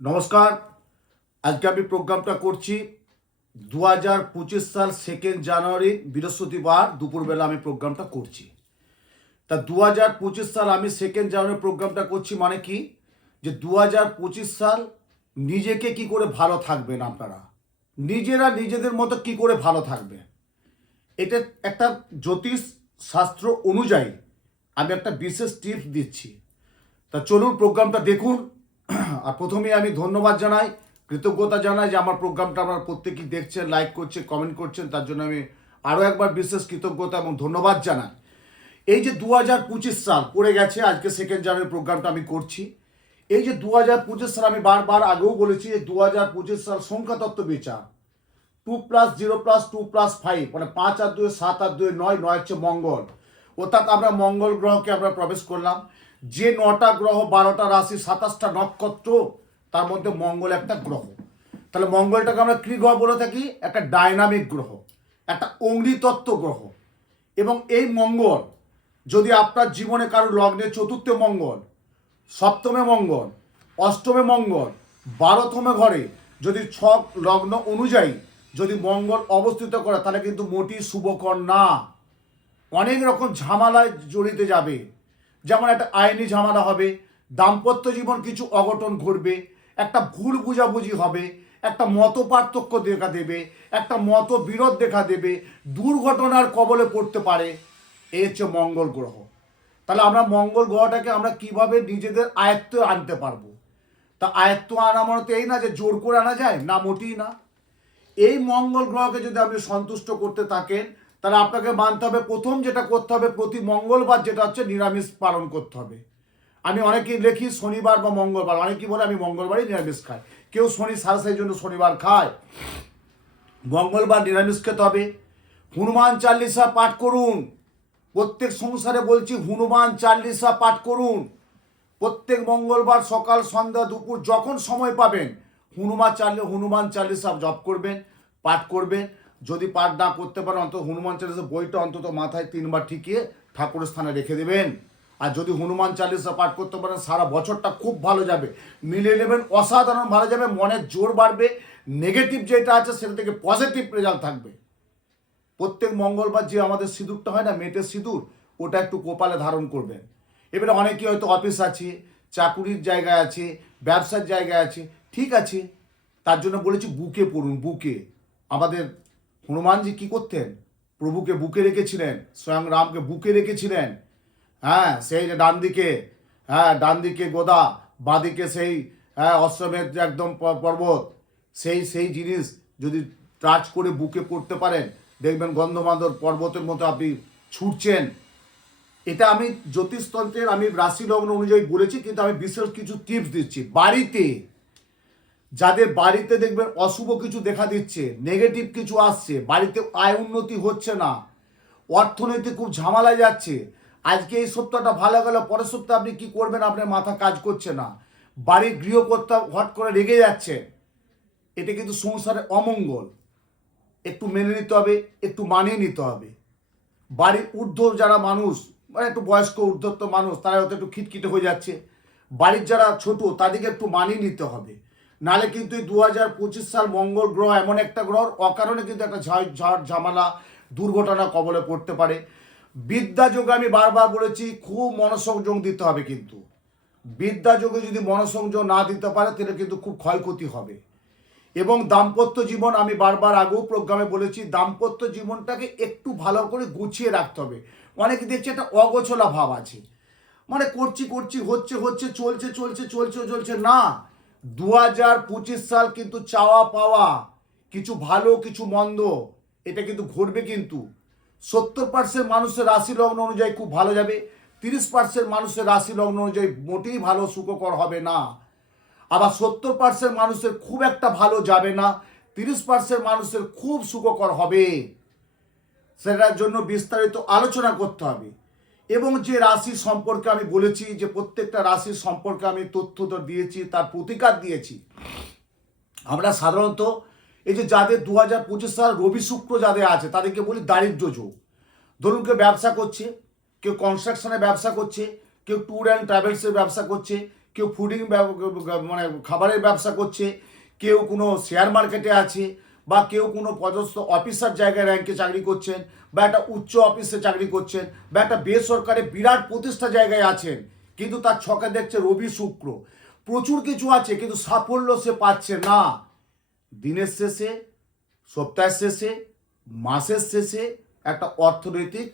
নমস্কার। আজকে আমি প্রোগ্রামটা করছি 2025 সাল 2 জানুয়ারি বৃহস্পতিবার দুপুরবেলা আমি প্রোগ্রামটা করছি। তা 2025 সাল আমি 2 জানুয়ারি প্রোগ্রামটা করছি মানে কি, যে 2025 সাল নিজেকে কি করে ভালো থাকবেন আপনারা, নিজেরা নিজেদের মতো কি করে ভালো থাকবে, এটা একটা জ্যোতিষ শাস্ত্র অনুযায়ী আমি একটা বিশেষ টিপস দিচ্ছি। তা চলুন প্রোগ্রামটা দেখুন। আর প্রথমেই আমি ধন্যবাদ জানাই, কৃতজ্ঞতা জানাই যে আমার প্রোগ্রামটা আপনারা প্রত্যেকেই দেখছেন, লাইক করছেন, কমেন্ট করছেন, তার জন্য আমি আরও একবার বিশেষ কৃতজ্ঞতা এবং ধন্যবাদ জানাই। এই যে 2025 সাল পড়ে গেছে, আজকে 2 জানুয়ারি প্রোগ্রামটা আমি করছি। এই যে 2025 সাল আমি বারবার আগেও বলেছি যে 2025 সাল সংখ্যাতত্ত্ব বিচার 2+0+2+5 মানে 5 আর 2 7 আর 2 9, 9 হচ্ছে মঙ্গল, অর্থাৎ আমরা মঙ্গল গ্রহকে আমরা প্রবেশ করলাম। যে 9টা গ্রহ, 12টা রাশি, 27টা নক্ষত্র, তার মধ্যে মঙ্গল একটা গ্রহ। তাহলে মঙ্গলটাকে আমরা কী গ্রহ বলে থাকি? একটা ডাইনামিক গ্রহ, একটা অগ্নিতত্ত্ব গ্রহ। এবং এই মঙ্গল যদি আপনার জীবনে কারো লগ্নে চতুর্থে মঙ্গল, সপ্তমে মঙ্গল, অষ্টমে মঙ্গল, 12তম ঘরে যদি ছক লগ্ন অনুযায়ী যদি মঙ্গল অবস্থিত করে, তাহলে কিন্তু মোটেই শুভকর না। অনেক রকম ঝামেলায় জড়িতে যাবে। যেমন একটা আইনি ঝামেলা হবে, দাম্পত্য জীবন কিছু অঘটন ঘটবে, একটা ভুল বুঝাবুঝি হবে, একটা মত পার্থক্য দেখা দেবে, একটা মত বিরোধ দেখা দেবে, দুর্ঘটনার কবলে পড়তে পারে। এই হচ্ছে মঙ্গল গ্রহ। তাহলে আমরা মঙ্গল গ্রহটাকে আমরা কিভাবে নিজেদের আয়ত্তে আনতে পারবো? তা আয়ত্ত আনা মানে তো এই না যে জোর করে আনা যায়, না, মোটেই না। এই মঙ্গল গ্রহকে যদি আপনি সন্তুষ্ট করতে থাকেন, তাহলে আপনাকে মানতে হবে, প্রথম যেটা করতে হবে, প্রতি মঙ্গলবার যেটা হচ্ছে নিরামিষ পালন করতে হবে। আমি অনেকেই লিখি শনিবার বা মঙ্গলবার, অনেকেই বলে আমি মঙ্গলবারই নিরামিষ খাই, কেউ শনি সাড়ে সেই জন্য শনিবার খায়। মঙ্গলবার নিরামিষ খেতে হবে। হনুমান চাল্লিশা পাঠ করুন। প্রত্যেক সংসারে বলছি হনুমান চাল্লিশা পাঠ করুন। প্রত্যেক মঙ্গলবার সকাল সন্ধ্যা দুপুর যখন সময় পাবেন হনুমান চাল্লিশা জপ করবেন, পাঠ করবেন। যদি পাঠ না করতে পারেন, অন্তত হনুমান চাল্লিশা বইটা অন্তত মাথায় 3বার ঠিকিয়ে ঠাকুরের স্থানে রেখে দেবেন। আর যদি হনুমান চাল্লিশা পাঠ করতে পারেন, সারা বছরটা খুব ভালো যাবে, মিলিয়ে নেবেন, অসাধারণ ভালো যাবে, মনের জোর বাড়বে, নেগেটিভ যেটা আছে সেটা থেকে পজিটিভ রেজাল্ট থাকবে। প্রত্যেক মঙ্গলবার যে আমাদের সিঁদুরটা হয় না, মেটের সিঁদুর, ওটা একটু কপালে ধারণ করবেন। এবারে অনেকেই হয়তো অফিস আছে, চাকুরির জায়গায় আছে, ব্যবসার জায়গায় আছে, ঠিক আছে, তার জন্য বলেছি বুকে পড়ুন। বুকে আমাদের হনুমানজি কি করতেন? প্রভুকে বুকে রেখেছিলেন, স্বয়ং রামকে বুকে রেখেছিলেন। হ্যাঁ, সেই যে ডান দিকে গোদা, বাঁদিকে সেই অশ্বমেধ একদম পর্বত, সেই জিনিস যদি টাচ করে বুকে পড়তে পারেন, দেখবেন গন্ধমাদর পর্বতের মতো আপনি ছুটছেন। এটা আমি জ্যোতিষতন্ত্রের আমি রাশি লগ্ন অনুযায়ী বলেছি, কিন্তু আমি বিশেষ কিছু টিপস দিচ্ছি। বাড়িতে যাদের বাড়িতে দেখবেন অশুভ কিছু দেখা দিচ্ছে, নেগেটিভ কিছু আসছে, বাড়িতে আয় উন্নতি হচ্ছে না, অর্থনীতি খুব ঝামেলায় যাচ্ছে, আজকে এই সপ্তাহটা ভালো গেল, পরের সপ্তাহে আপনি কি করবেন আপনার মাথা কাজ করছে না, বাড়ির গৃহকর্তা হট করে রেগে যাচ্ছে, এটা কিন্তু সংসারে অমঙ্গল। একটু মেনে নিতে হবে, একটু মানিয়ে নিতে হবে। বাড়ির ঊর্ধ্ব যারা মানুষ, মানে একটু বয়স্ক ঊর্ধ্বত্ব মানুষ, তারা হয়তো একটু খিটখিটে হয়ে যাচ্ছে। বাড়ির যারা ছোট, তাদেরকে একটু মানিয়ে নিতে হবে। নাহলে কিন্তু এই 2025 সাল মঙ্গল গ্রহ এমন একটা গ্রহ, অকারণে কিন্তু একটা ঝড় ঝামেলা, দুর্ঘটনা কবলে পড়তে পারে। বিদ্যাযোগে আমি বারবার বলেছি, খুব মনোসংযোগ দিতে হবে। কিন্তু বিদ্যাযোগে যদি মনোসংযোগ না দিতে পারে, তাহলে কিন্তু খুব ক্ষয়ক্ষতি হবে। এবং দাম্পত্য জীবন, আমি বারবার আগেও প্রোগ্রামে বলেছি, দাম্পত্য জীবনটাকে একটু ভালো করে গুছিয়ে রাখতে হবে। অনেকে দেখছে একটা অগোছলা ভাব আছে, মানে করছি হচ্ছে চলছে না। 2025 সাল কিন্তু চাওয়া পাওয়া, কিছু ভালো কিছু মন্দ, এটা কিন্তু ঘটবে। কিন্তু 70% মানুষের রাশি লগ্ন অনুযায়ী খুব ভালো যাবে, 30% মানুষের রাশি লগ্ন অনুযায়ী মোটেই ভালো সুখকর হবে না। আবার 70% মানুষের খুব একটা ভালো যাবে না, 30% মানুষের খুব সুখকর হবে। সেটার জন্য বিস্তারিত আলোচনা করতে হবে। এবং যে রাশি সম্পর্কে আমি বলেছি, যে প্রত্যেকটা রাশির সম্পর্কে আমি তথ্য তো দিয়েছি, তার প্রতিকার দিয়েছি। আমরা সাধারণত এই যে যাদের 2025 সাল রবি শুক্র যাদের আছে, তাদেরকে বলি দারিদ্র যোগ। ধরুন কেউ ব্যবসা করছে, কেউ কনস্ট্রাকশনের ব্যবসা করছে, কেউ ট্যুর অ্যান্ড ট্রাভেলসের ব্যবসা করছে, কেউ ফুডিং মানে খাবারের ব্যবসা করছে, কেউ কোনো শেয়ার মার্কেটে আছে, বা কেউ কোনো পদস্থ অফিসার জায়গায় র্যাঙ্কে চাকরি করছেন, বা একটা উচ্চ অফিসে চাকরি করছেন, বা একটা বেসরকারি বিরাট প্রতিষ্ঠা জায়গায় আছেন, কিন্তু তার ছকে দেখছে রবি শুক্র, প্রচুর কিছু আছে কিন্তু সাফল্য সে পাচ্ছে না। দিনের শেষে, সপ্তাহের শেষে, মাসের শেষে একটা অর্থনৈতিক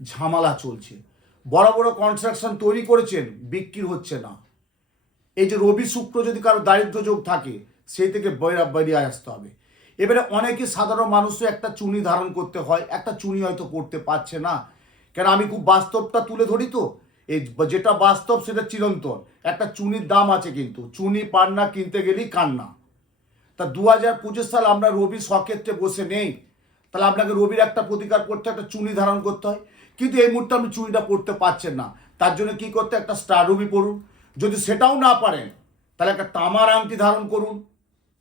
ঝামেলা চলছে। বড় বড় কনস্ট্রাকশন তৈরি করেছেন, বিক্রি হচ্ছে না। এই যে রবি শুক্র যদি কারো দারিদ্র যোগ থাকে, সেই থেকে বেরিয়ে আসতে হবে। এবারে অনেকে সাধারণ মানুষও একটা চুনি ধারণ করতে হয়, একটা চুনি হয়তো পড়তে পারছে না। কেন আমি খুব বাস্তবটা তুলে ধরি তো, এই যেটা বাস্তব সেটা চিরন্তন। একটা চুনির দাম আছে, কিন্তু চুনি পান্না কিনতে গেলেই কান্না। তা 2025 সাল আমরা রবি সক্ষেত্রে বসে নেই, তাহলে আপনাকে রবির একটা প্রতিকার করতে, একটা চুনি ধারণ করতে হয়। কিন্তু এই মুহূর্তে আপনি চুনিটা পড়তে পারছেন না, তার জন্য কি করতে, একটা স্টার রবি পড়ুন। যদি সেটাও না পারেন, তাহলে একটা তামার আংটি ধারণ করুন,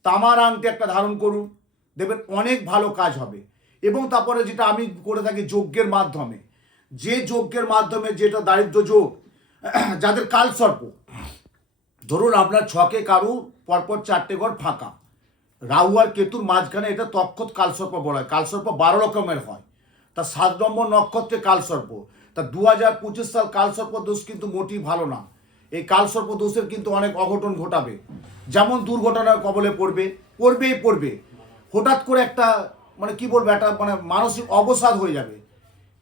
তামার আংটি একটা ধারণ করুন, দেখবেন অনেক ভালো কাজ হবে। এবং তারপরে যেটা আমি করে থাকি যজ্ঞের মাধ্যমে, যে যজ্ঞের মাধ্যমে, যেটা দারিদ্র যোগ, যাদের কালসর্প, ধরুন আপনার ছকে কারু পরপর 4টে ঘর ফাঁকা, রাহু আর কেতুর মাঝখানে, এটা তক্ষত কালসর্প বলা হয়। কালসর্প 12 রকমের হয়, তা 7 নম্বর নক্ষত্রে কালসর্প। তা 2025 সাল কালসর্প দোষ কিন্তু মোটেই ভালো না। এই কালসর্প দোষের কিন্তু অনেক অঘটন ঘটাবে। যেমন দুর্ঘটনার কবলে পড়বে, হঠাৎ করে একটা মানে কি বলবো, একটা মানে মানসিক অবসাদ হয়ে যাবে,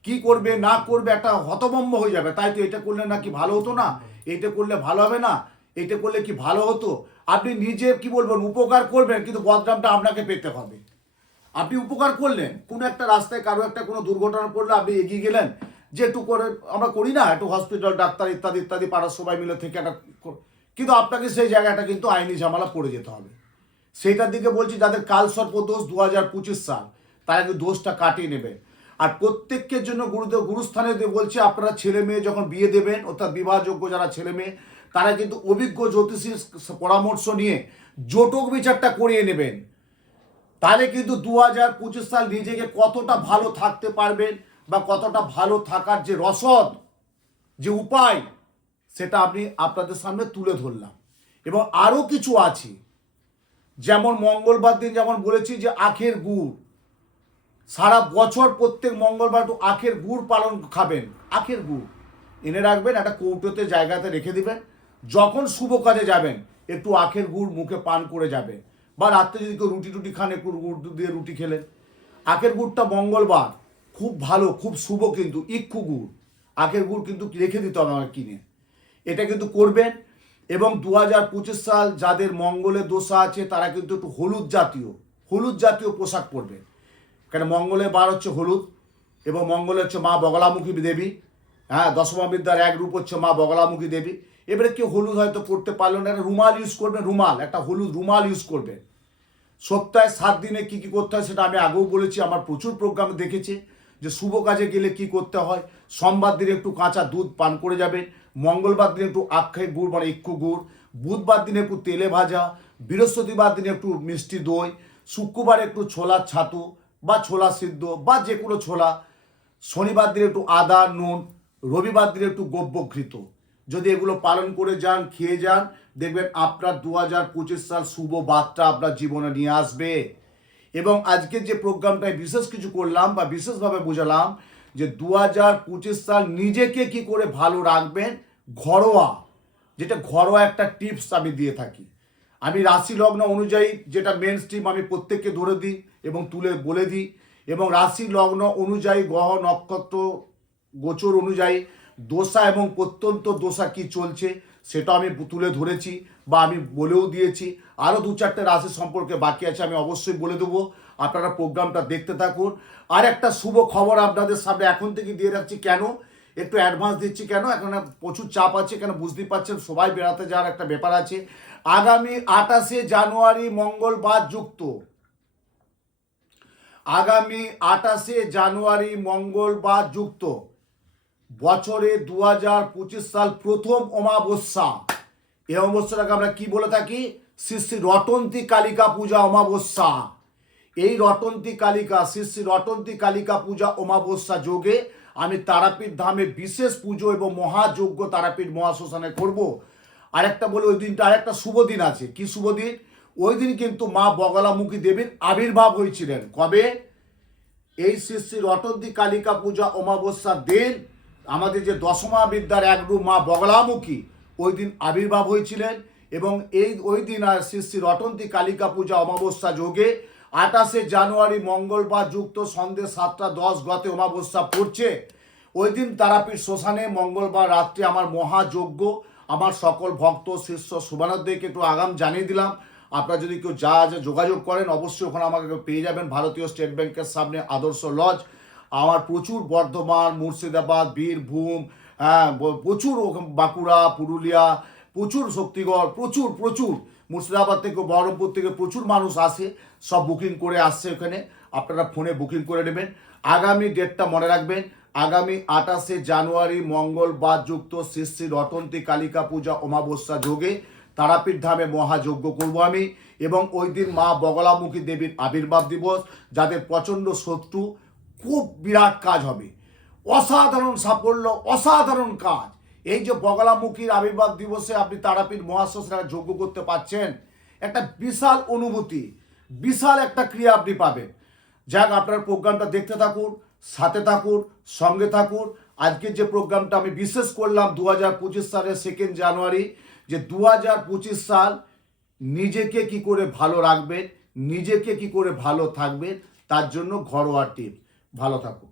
কি করবে না করবে একটা হতভম্ব হয়ে যাবে। তাই তো এটা করলে নাকি ভালো হতো না, এটা করলে ভালো হবে না, এটা করলে কি ভালো হতো। আপনি নিজে কি বলবেন, উপকার করবেন, কিন্তু বদনামটা আপনাকে পেতে হবে। আপনি উপকার করলেন, কোনো একটা রাস্তায় কারো একটা কোনো দুর্ঘটনা পড়লে আপনি এগিয়ে গেলেন, যে একটু করে আমরা করি না, একটু হসপিটাল, ডাক্তার ইত্যাদি ইত্যাদি, পাড়ার সবাই মিলে থেকে একটা, কিন্তু আপনাকে সেই জায়গাটা কিন্তু আইনি ঝামেলা পড়ে যেতে হবে। সেইটার দিকে বলছি, যাদের কালসর্প দোষ 2025 সাল, তারা কিন্তু দোষটা কাটিয়ে নেবে। আর প্রত্যেকের জন্য গুরুস্থানে বলছি, আপনারা ছেলে মেয়ে যখন বিয়ে দেবেন, অর্থাৎ বিবাহযোগ্য যারা ছেলে মেয়ে, তারা কিন্তু অভিজ্ঞ জ্যোতিষীর পরামর্শ নিয়ে জটক বিচারটা করিয়ে নেবেন। তাহলে কিন্তু 2025 সাল নিজেকে কতটা ভালো থাকতে পারবেন, বা কতটা ভালো থাকার যে রসদ, যে উপায়, সেটা আমি আপনাদের সামনে তুলে ধরলাম। এবং আরও কিছু আছে, যেমন মঙ্গলবার দিন যেমন বলেছি যে আখের গুড়, সারা বছর প্রত্যেক মঙ্গলবার একটু আখের গুড় পালন খাবেন। আখের গুড় এনে রাখবেন, একটা কৌটোতে জায়গাতে রেখে দিবেন, যখন শুভ কাজে যাবেন একটু আখের গুড় মুখে পান করে যাবেন। বা রাত্রে যদি কেউ রুটি টুটি খান, একটু গুড় দিয়ে রুটি খেলেন। আখের গুড়টা মঙ্গলবার খুব ভালো, খুব শুভ, কিন্তু ইক্ষু গুড়, আখের গুড় কিন্তু রেখে দিতে হবে আমার কিনে, এটা কিন্তু করবেন। এবং 2025 সাল যাদের মঙ্গলের দোষা আছে, তারা কিন্তু একটু হলুদ জাতীয় পোশাক পরবেন। কেন, মঙ্গলের বার হচ্ছে হলুদ, এবং মঙ্গলের হচ্ছে মা বগলামুখী দেবী। হ্যাঁ, দশমা বিদ্যার এক রূপ হচ্ছে মা বগলামুখী দেবী। এবারে কেউ হলুদ হয়তো পড়তে পারলো না, একটা রুমাল ইউজ করবেন, একটা হলুদ রুমাল ইউজ করবেন। সপ্তাহে 7 দিনে কি কি করতে হয় সেটা আমি আগেও বলেছি, আমার প্রচুর প্রোগ্রামে দেখেছি যে শুভ কাজে গেলে কি করতে হয়। সোমবার দিনে একটু কাঁচা দুধ পান করে যাবেন, মঙ্গলবার দিনে একটু আখের গুড় মানে ইক্ষু গুড়, বুধবার দিনে একটু তেলে ভাজা, বৃহস্পতিবার দিনে একটু মিষ্টি দই, শুক্রবার একটু ছোলার ছাতু বা ছোলা সিদ্ধ বা যে কোনো ছোলা, শনিবার দিনে একটু আদা নুন, রবিবার দিনে একটু গব্যঘৃত। যদি এগুলো পালন করে যান, খেয়ে যান, দেখবেন আপনার 2025 সাল শুভ বার্তা আপনার জীবনে নিয়ে আসবে। এবং আজকের যে প্রোগ্রামটায় বিশেষ কিছু করলাম বা বিশেষভাবে বোঝালাম যে 2025 সাল নিজেকে কি করে ভালো রাখবেন, ঘরোয়া, যেটা ঘরোয়া একটা টিপস আমি দিয়ে থাকি। আমি রাশি লগ্ন অনুযায়ী যেটা মেন স্ট্রিম আমি প্রত্যেককে ধরে দিই এবং তুলে বলে দিই, এবং রাশি লগ্ন অনুযায়ী গ্রহ নক্ষত্র গোচর অনুযায়ী দোষা এবং প্রত্যন্ত দোষা কি চলছে সেটা আমি তুলে ধরেছি বা আমি বলেও দিয়েছি। আরও 2-4টে রাশি সম্পর্কে বাকি আছে, আমি অবশ্যই বলে দেবো। আপনারা প্রোগ্রামটা দেখতে থাকুন। আর একটা শুভ খবর আপনাদের সামনে এখন থেকে দিয়ে রাখছি। কেন একটু অ্যাডভান্স দিচ্ছি, কেন, এখন প্রচুর চাপ আছে, কেন বুঝতেই পারছেন, সবাই বেড়াতে যাওয়ার একটা ব্যাপার আছে। আগামী 28শে জানুয়ারি মঙ্গলবার যুক্ত, আগামী 28শে জানুয়ারি মঙ্গলবার যুক্ত বছরে 2025 সাল প্রথম অমাবস্যা। এই অমাবস্যাটাকে আমরা কি বলে থাকি, শ্রী শ্রী রটন্তী কালিকা পূজা অমাবস্যা। এই রটন্তী কালিকা, শ্রী শ্রী রটন্তী কালিকা পূজা অমাবস্যা যোগে আমি তারাপীঠ ধামে বিশেষ পুজো এবং মহাযজ্ঞ তারাপীঠ মহাশ্মশানে করব। আরেকটা বলি ওই দিনটা আরেকটা শুভ দিন আছে। কি শুভ দিন? ওই দিন কিন্তু মা বগলামুখী দেবীর আবির্ভাব হয়েছিলেন। কবে? এই শ্রী শ্রী রটন্তী কালিকা পূজা অমাবস্যার দিন আমাদের যে দশমা বিদ্যার এক রূপ মা বগলামুখী ওই দিন আবির্ভাব হয়েছিলেন। এবং ওই দিন আর শ্রী শ্রী রটন্তী কালিকা পূজা অমাবস্যা যোগে 28শে জানুয়ারি মঙ্গলবার যুক্ত সন্ধ্যে 7:10 গতে অমাবস্যা পড়ছে। ওই দিন তারাপীঠ শ্মশানে মঙ্গলবার রাত্রে আমার মহাযজ্ঞ। আমার সকল ভক্ত শিষ্য শুভানুদ্দেরকে একটু আগাম জানিয়ে দিলাম। আপনারা যদি কেউ যা যোগাযোগ করেন অবশ্যই ওখানে আমাকে পেয়ে যাবেন। ভারতীয় স্টেট ব্যাংকের সামনে আদর্শ লজ। আমার প্রচুর বর্ধমান, মুর্শিদাবাদ, বীরভূম, হ্যাঁ প্রচুর বাঁকুড়া, পুরুলিয়া, প্রচুর শক্তিগড়, প্রচুর প্রচুর মুর্শিদাবাদ থেকে বহরমপুর থেকে প্রচুর মানুষ আসে, সব বুকিং করে আসছে ওখানে। আপনারা ফোনে বুকিং করে নেবেন। আগামী ডেটটা মনে রাখবেন, আগামী 28শে জানুয়ারি মঙ্গলবার যুক্ত শ্রী শ্রী রটন্তী কালিকা পূজা অমাবস্যা যোগে তারাপীঠ ধামে মহাযজ্ঞ করব আমি। এবং ওই দিন মা বগলামুখী দেবীর আবির্ভাব দিবস। যাদের প্রচণ্ড শত্রু, খুব বিরাট কাজ হবে, অসাধারণ সাফল্য, অসাধারণ কাজ। এই যে বগলামুখীর আবির্ভাব দিবসে আপনি তারাপীঠ মহাশ্মশানে যজ্ঞ করতে পারছেন, একটা বিশাল অনুভূতি, বিশাল একটা ক্রিয়া আপনি পাবেন। যাক, আপনার প্রোগ্রামটা দেখতে থাকুন, সাথে থাকুন, সঙ্গে থাকুন। আজকের যে প্রোগ্রামটা আমি বিশেষ করলাম 2025 সালের 2 জানুয়ারি, যে 2025 সাল নিজেকে কি করে ভালো রাখবেন, নিজেকে কি করে ভালো থাকবেন, তার জন্য ঘরোয়া টিপস। ভালো থাকুন।